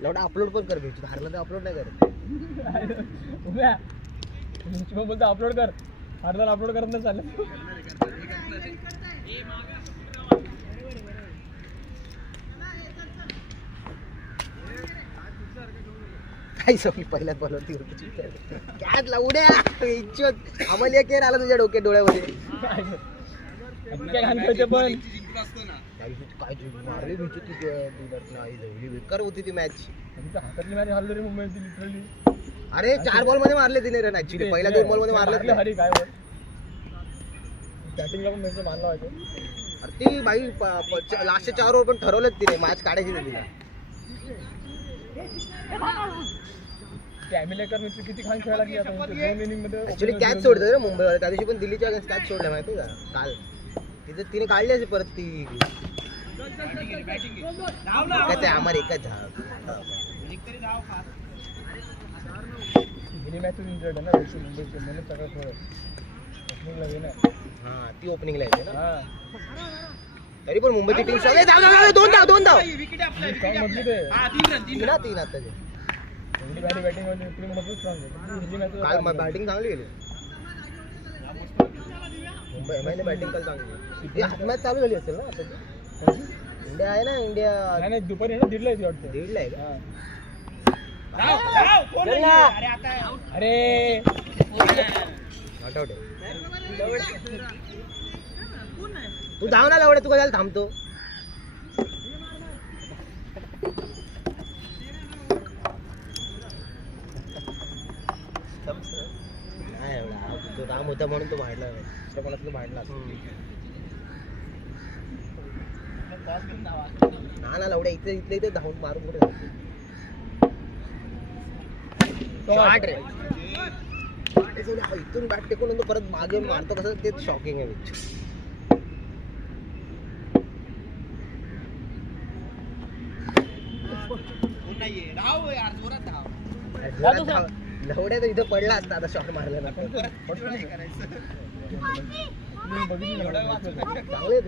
लवडा upload पण कर भेटू हारला तर अपलोड नाही करत बोलतो अपलोड कर हारला अपलोड करत नाही चालेल काही सगळी पहिल्याच बॉलवरती कॅच उड्या इज्जत आम्हाला एक आला तुझ्या डोक्यात डोळ्यामध्ये काय घाण खेळते पण काय मारली भेटू ती नाही बेकार होती ती मॅच हातातली मॅच हरलो रे मुंबईची लिटरली अरे 4 बॉल मध्ये मारले तिने रन ऍक्च्युली पहिल्या 2 बॉल मध्ये मारले हरी काय बॅटिंगला पण त्यांचं मानला व्हायचं अरे ती बाई लास्टच्या 4 ओव्हर पण ठरवलं तिने मॅच काढायची नाही तिला कॅमिलेकर मित्र किती खान खेळायला लागली आता 2 इनिंग मध्ये ऍक्च्युली कॅच सोडते रे मुंबईवर त्या दिवशी पण दिल्लीच्या अगेन्स्ट कॅच सोडल्या माहिती का काल तिने काढली असेल परत ती आम्हाला एकच झाड गेली मॅच इंजर्ड आहे ना मुंबईची म्हणून सगळं थोडं ओपनिंगला गेला हा ती ओपनिंगला येते ना हा तरी पण मुंबईची टीम सगळे दोन धाव मजबूत आहे तीन आताचे एवढी भारी बॅटिंग होती टीम मजबूत स्ट्रॉंग आहे काल बॅटिंग चांगली गेली मुंबई एमआयने बॅटिंग काल चांगली हाफ मॅच चालू झाली असेल ना आता इंडिया आहे ना इंडिया नाही दुपारी आहे ना 1:30 येते वाटतं 1:30 आहे का अरे आठवडे तू धाव ना लवडे तू कशाला थांबतो नाही एवढा तो काम होता म्हणून तो भांडला नाही पण असं भांडला ना लवड्या इथले इथे धावून मारून कुठे शॉट रे इथून बॅट टेकून तो परत मागे मारतो कसं ते शॉकिंग आहे लवड्या तर इथं पडला असता आता शॉट मारला ना चांगले 1+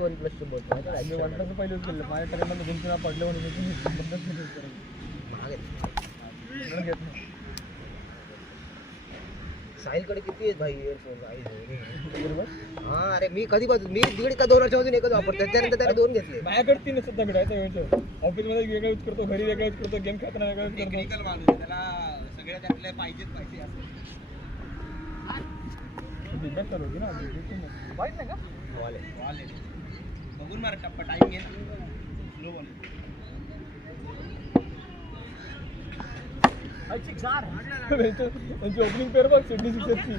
बोलतो पहिले केलं माझ्या ट्रेनमध्ये गुंतून पडले म्हणून साहिलकडे किती आहेत भाई इयरफोन हा अरे मी कधी मी 1.5 का 2 वर्षापासून एकच वापरतो त्याच्यानंतर त्याने 2 घेतले माझ्याकडे 3 सध्या भेटायचं ऑफिस मध्ये वेगळा यूज करतो घरी वेगळा यूज करतो गेम खेळताना वेगळा यूज करतो त्याला सगळ्या त्यातले पाहिजेच पाहिजे असं डिबेट चालू होती ना वाईट नाही का बॉल बघून मार टप्पा टाइम घे स्लो बॉल त्यांची ओपनिंग पेअर बघ सिडनी सिक्सरची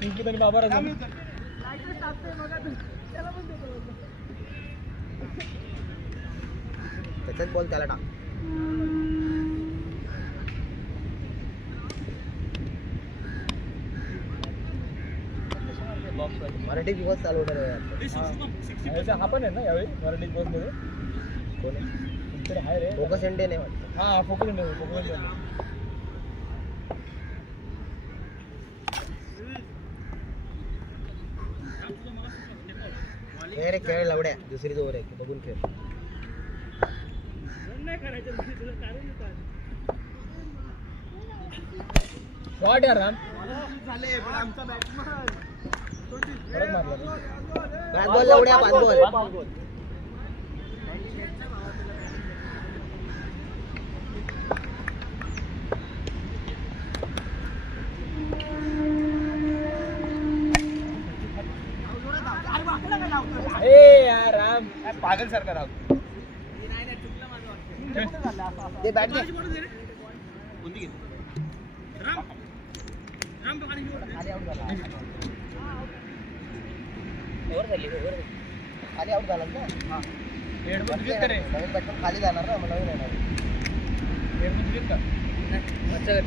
टीम आणि बाबा राजा त्याच्यात बॉल त्याला टाक मराठी दिवस चालू होणार हा पण आहे ना यावेळी मराठी बस मध्ये कोण आहे रे फोकस इंडियन आहे वाटतं हा फोकस इंडियन रे खेळ लवड्या दुसरी ओव्हर आहे बघून खेळ शॉट यार राम बॅट बॉल लवड्या बॅट बॉल यार राम पागल सारखा राव ते बॅट दे खाली आउट झाला ना खाली जाणार ना मला येणार बच्चे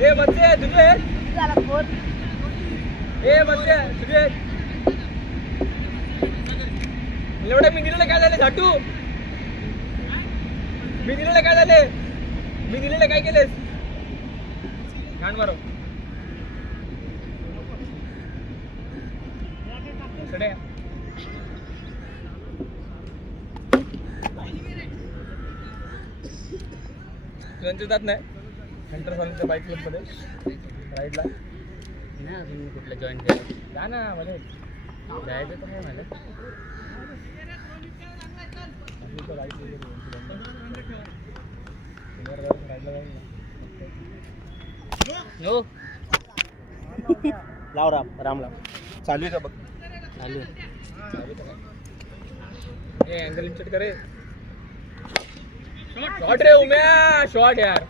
तुझे बच्चे तुझे एवढे मी दिलेलं काय झाले झाटू मी दिलेलं काय झाले मी दिलेलं काय केलेस घाण मारो त्यांचे जात नाही सेंटर सॉलिडच्या बाईक क्लबमध्ये राईडला ना अजून कुठलं जॉईन केलं जा ना मला जायचं तर आहे मला हो लाव राम लाव चालू आहे का बघ चालू आहे ए अँगल इंचट करे शॉट रे उम्या शॉट यार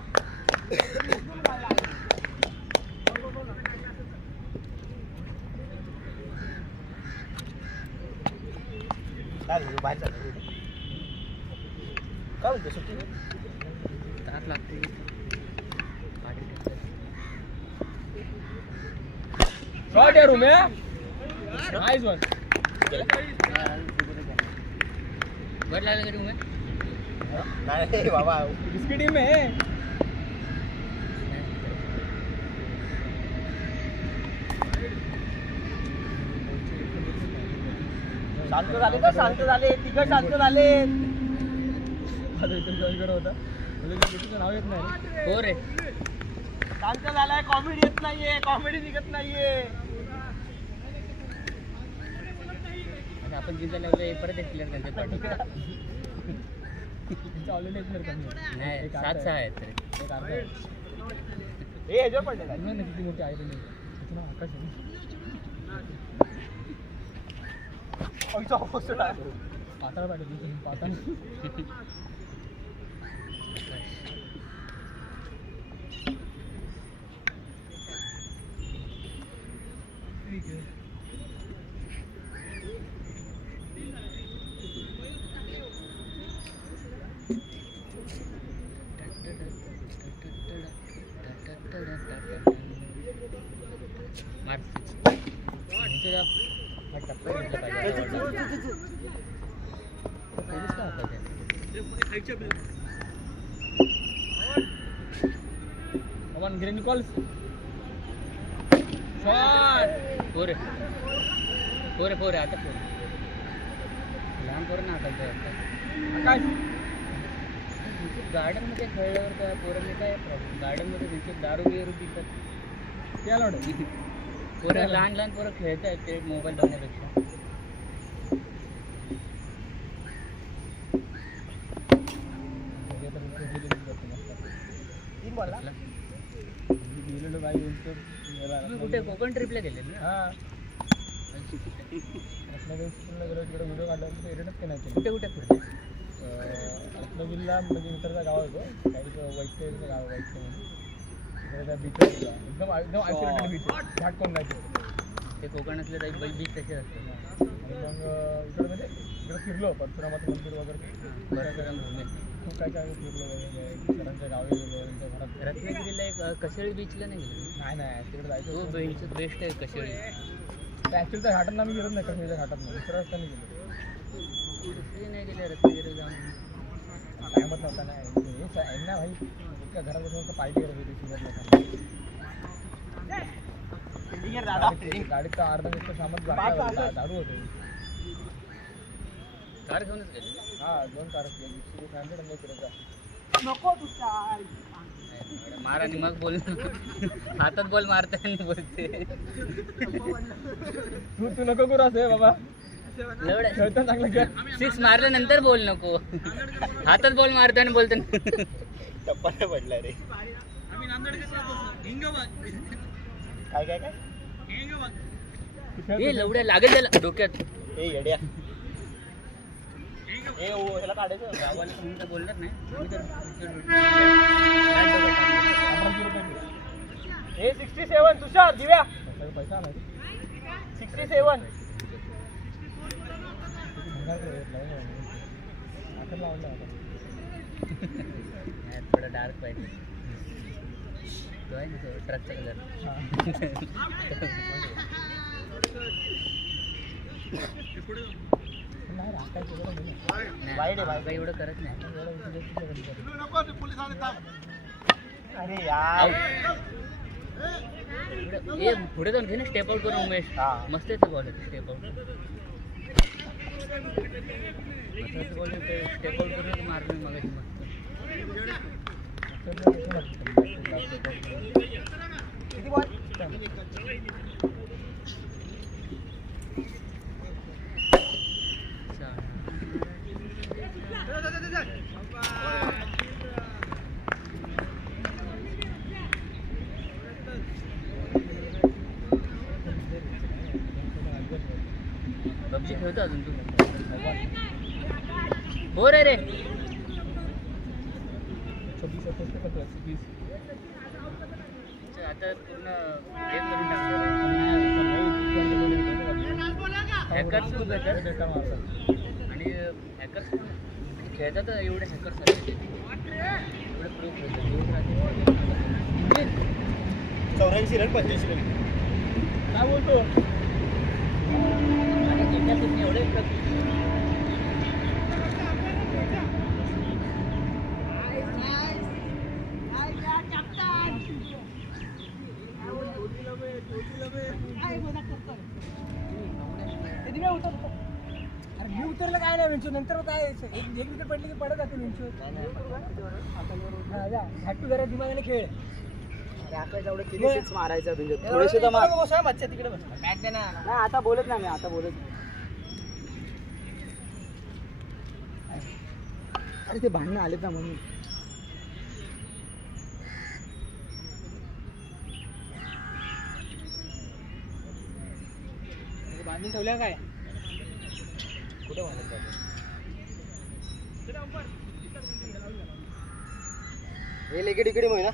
बाहेर चालू काय म्हणतो सुट्टी तार लागते शॉट यार उम्या नाइस वन बरं लागलं कधी उमेद नाही बाबा इसकी टीम में है शांत झाले का शांत झाले तिघं शांत झाले माझा इथून जॉईन करत होता तुझं नाव येत नाही हो रे शांत झालाय कॉमेडी येत नाहीये कॉमेडी निघत नाहीये आता आपण जिंकला लागलो परत एक प्लेअर त्यांच्या पाठी त्यांचा ऑलरेडी एक प्लेअर कमी आहे नाही 7-6 आहेत तरी एक अर्धा आहे. हे ह्याच्यावर पडले काय नाही किती मोठी आहे त्यांनी त्याचं नाव आकाश आहे पाताळ पाठवतो पाताळ One green calls. Shot. पोरे आता पोरे लहान पोरं ना आता आकाश गार्डन मध्ये खेळल्यावर काय पोरांनी काय प्रॉब्लेम गार्डन मध्ये त्यांचे दारू बिरू पितात त्याला पोरं लहान पोरं खेळत आहेत ते मोबाईल बघण्यापेक्षा तीन बॉल गेलेलो बाई तुम्ही कुठे कोकण ट्रिपला गेले ना हा रत्नागिरीला गेलो तिकडे व्हिडिओ काढला तर एडिटच केला कुठे फिरले रत्नागिरीला म्हणजे मित्राचा गाव होतो काही वाईटचं गाव वाईटचं म्हणून तिकडे त्या बीचवर गेला एकदम आयसोलेटेड बीच घाट कोण नाही ते कोकणातले बीच तसे असतात आणि मग इकडे म्हणजे इकडे फिरलो परशुरामाचं मंदिर वगैरे परशुराम भूमी खूप काय काय फिरलो वगैरे सरांच्या गावी गेलो त्यांच्या घरात रत्नागिरीला एक कशेळी बीचला नाही गेले नाही तिकडे जायचं तो बेस्ट आहे कशेळी ॲक्च्युली त्या घाटांना मी गेलोच नाही कश्मीरच्या घाटांना दुसऱ्या रस्त्याने गेलो दुसरी नाही गेले रत्नागिरी जाऊन टायमच नव्हता नाही यांना भाई एका घरात बसून पार्टी करत होती सिनियर लोकांना गाडीत अर्धा मिनिट सामान दारू होते कार घेऊनच गेले हा 2 कार असते 500 आणि फिरायचा मार आणि मग बोल हातात बॉल मारते आणि बोलते तू नको करू असं बाबा खेळता चांगलं खेळ 6 मारल्यानंतर बोल नको हातात बॉल मारते आणि बोलते टप्पा नाही पडला रे काय काय काय ए लवड्या लागेल त्याला डोक्यात ए येड्या ए ओ ह्याला काढायचं गावाला तुम्ही तर बोलणार नाही तुम्ही तर 18 रुपये ए 67 तुषार दिव्या पैसा नाही 67 लावला थोडा डार्क पाहिजे तो आहे ना ट्रकचा कलर वाईट आहे काही एवढं करत नाही अरे यार ए पुढे जाऊन घे ना स्टेप आउट करून उमेश हा. मस्त आहे ball step out step out करून मारलं मगाशी मस्त किती बॉल पबजी खेळतो अजून तू हो रे रे 26 आता पूर्ण गेम करून टाकलं हॅकर्स खूप येतात आणि हॅकर्स खेळतात एवढे हॅकर्स एवढे प्रो खेळतात 84 रन 85 रन काय बोलतो आणि एका टीमने एवढे अरे मी उतरलं काय नाही विंचू नंतर काय एक विकेट पडली की पडत जाते विंचू हॅटू जरा दिमागाने खेळ आकाश एवढे किती सिक्स मारायचा तुझे थोडेसे तर मार मच्छा तिकडे बस मॅच दे ना नाही आता बोलत नाही मी आता बोलत नाही. अरे ते भांडणं आलेत ना म्हणून बांधून ठेवल्या काय कुठं भांडत हे लेके तिकडे मग ना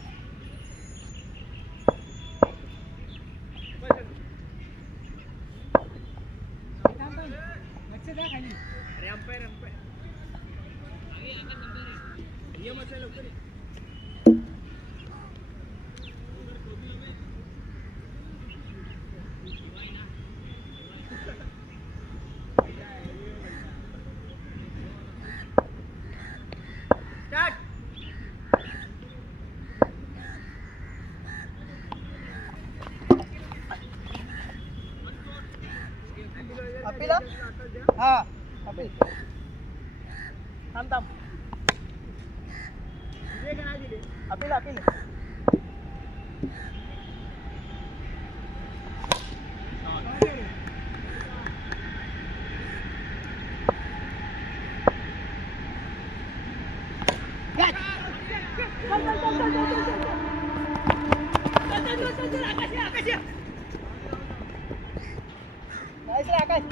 लक्ष द्या खाली अरे अंपायर नियम असेल लवकर अपील हा अपील थांब थांब अपील अपील आकाश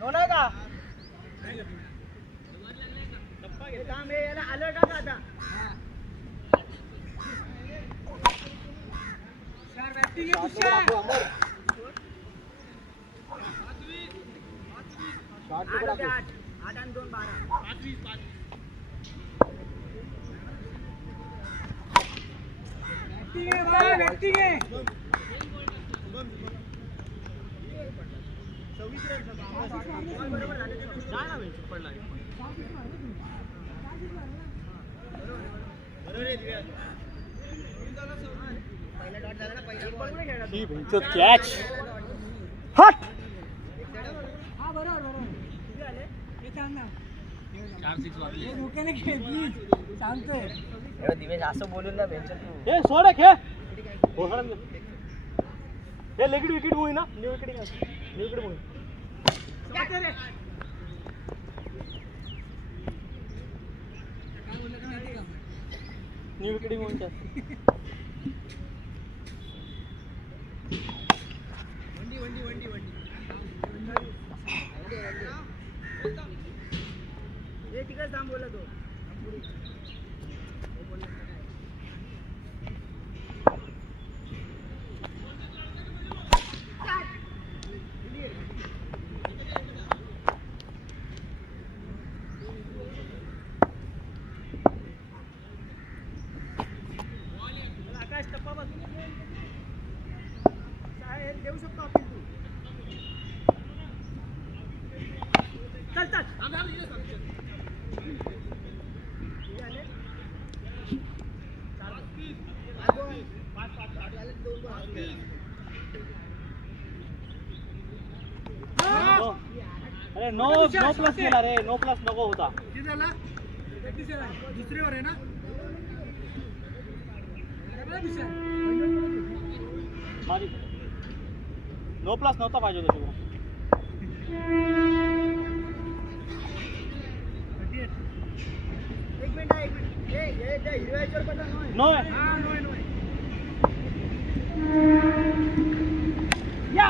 दोन आहे का आलं का आता आठ आणि 2 12 बॅटिंग आहे कॅच हट दिवेश असं बोलून ना बेंच हे सोड खेळ हे लेगीड विकेट होई ना न्यू विकेट होई न्यू विकेट होऊन तिकडे थांब बोला तो आकाश टप्पा बसून देऊ शकतो आपण तू चल चल अरे नो प्लस केला रे, नो प्लस नको होता. दुसरीवर आहे ना नो प्लस नव्हता पाहिजे होता शुभम. एक मिनिट हिरव्या याच्यावर पडला नो आहे. हा नोय या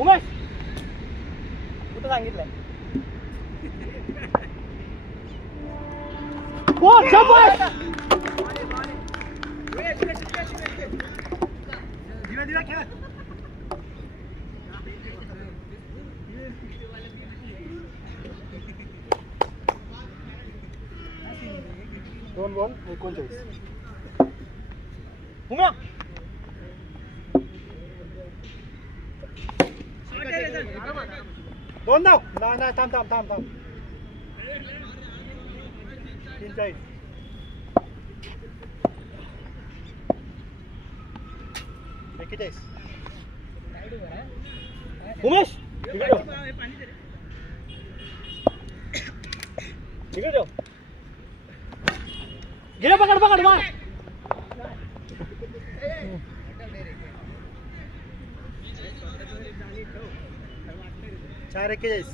उमेश कुठं सांगितलंय बोल शाबास. दिला खेळ 2-2-39 उम्या दोन धाव. नाही थांब 43 41 उमेश इकडे ठेव. गेला पकड मार. चार 41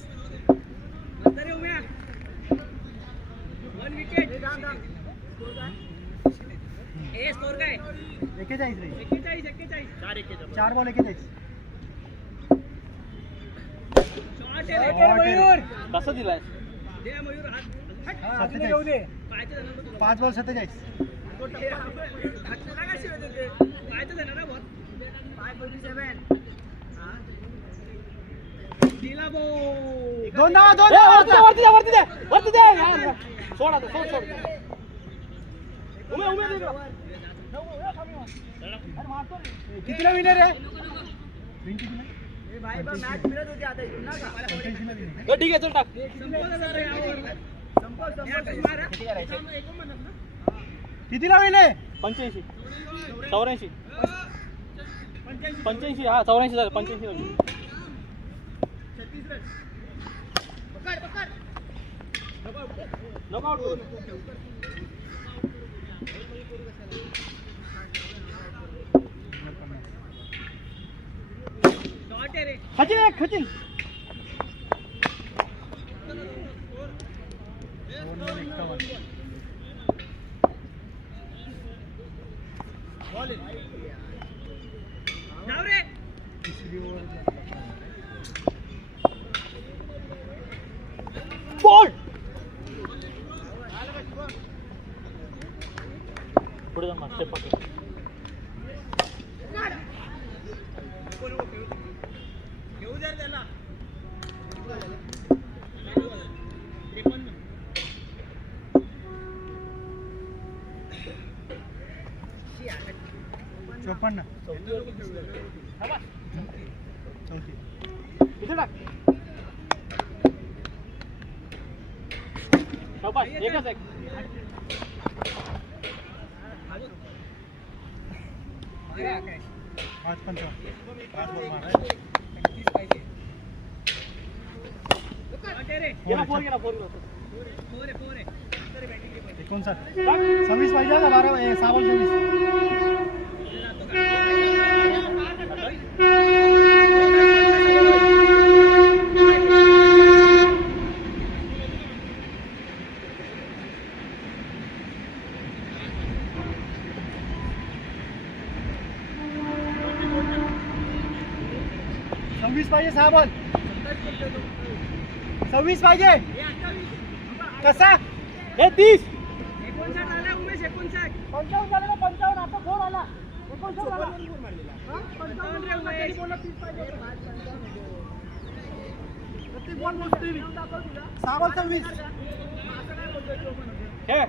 स्कोर काय 41 रे. 41 चार बॉल 41. कसं दिलाय? 5 बॉल 47. दोन धावा वरती दे यार. सोड आता सोड उमे दे. कितीला विनर आहे? मॅच मिळत होती आता इथून ना का ठीक आहे चल टाक. कितीला विनर? 85 84 85 हा 84 झालं 85 झालं. नॉकआउट खचिन बॉल पुढे जा स्टेप पकड. चौपन्न इथे टाक. शाबास एकच एक. पाच 5 बॉल मार. गेला 4 59 26 पाहिजे का 12 6 बॉल 24. पाहिजे 6 बॉल 26 पाहिजे. कसा हे 30 55 झाले ना 55 आता फोन आला 59 झाला 55 रे उमेश बोलला 30 पाहिजे प्रत्येक बॉल मोजतोय मी 6 बॉल 26 खेळ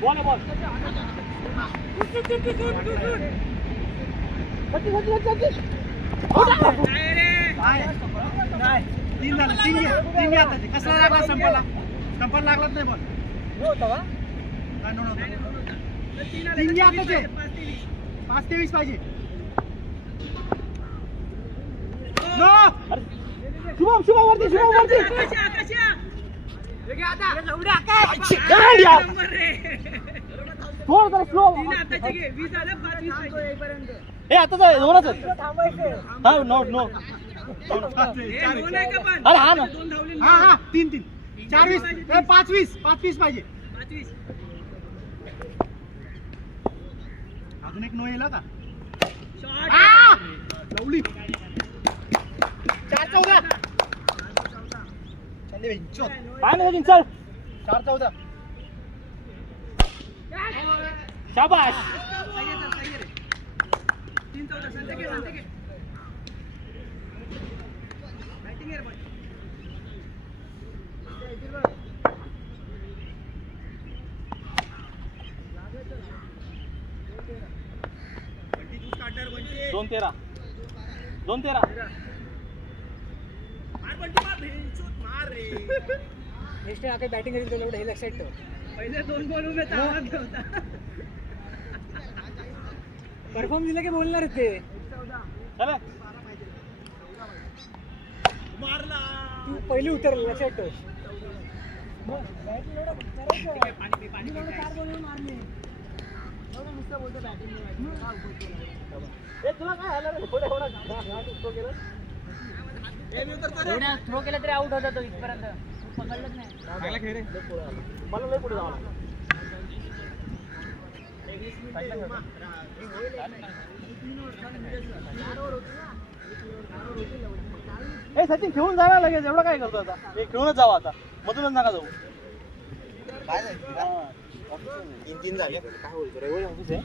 बॉल बॉल तीन झालं तीन घे आता कसला लागला संपाला लागलाच नाही बॉल तीन घे आता ते 5-23 पाहिजे शुभम वरती थोडं स्लो हे आता दोनच हा नो अरे हा ना हा 3 4 20 5 पाहिजे अजून एक नो येला का लवली 4-14 काय नाही चल 4-14 शाबाश 3-14 संते बॅटिंग आहे दोन तेरा नेक्स्ट आता बॅटिंग करेल तेवढं हे लक्षात ठेव पहिले 2 बॉल उभे होता परफॉर्म दिला की बोलणार ते चला मारला तू पहिली उतरल लक्षात ठेव पाणी मारले नुसतं बोलतो बॅटिंग तुला काय झालं थ्रो केला तरी आउट होता तो इथपर्यंत पकडलंच नाही मला लय पुढे जावं ए सचिन खेळून जायला लगेच एवढं काय करतो आता हे खेळूनच जावं आता मधूनच नका जाऊ काय झालं 3 झाले काय बोलतो रे ऑफिस आहे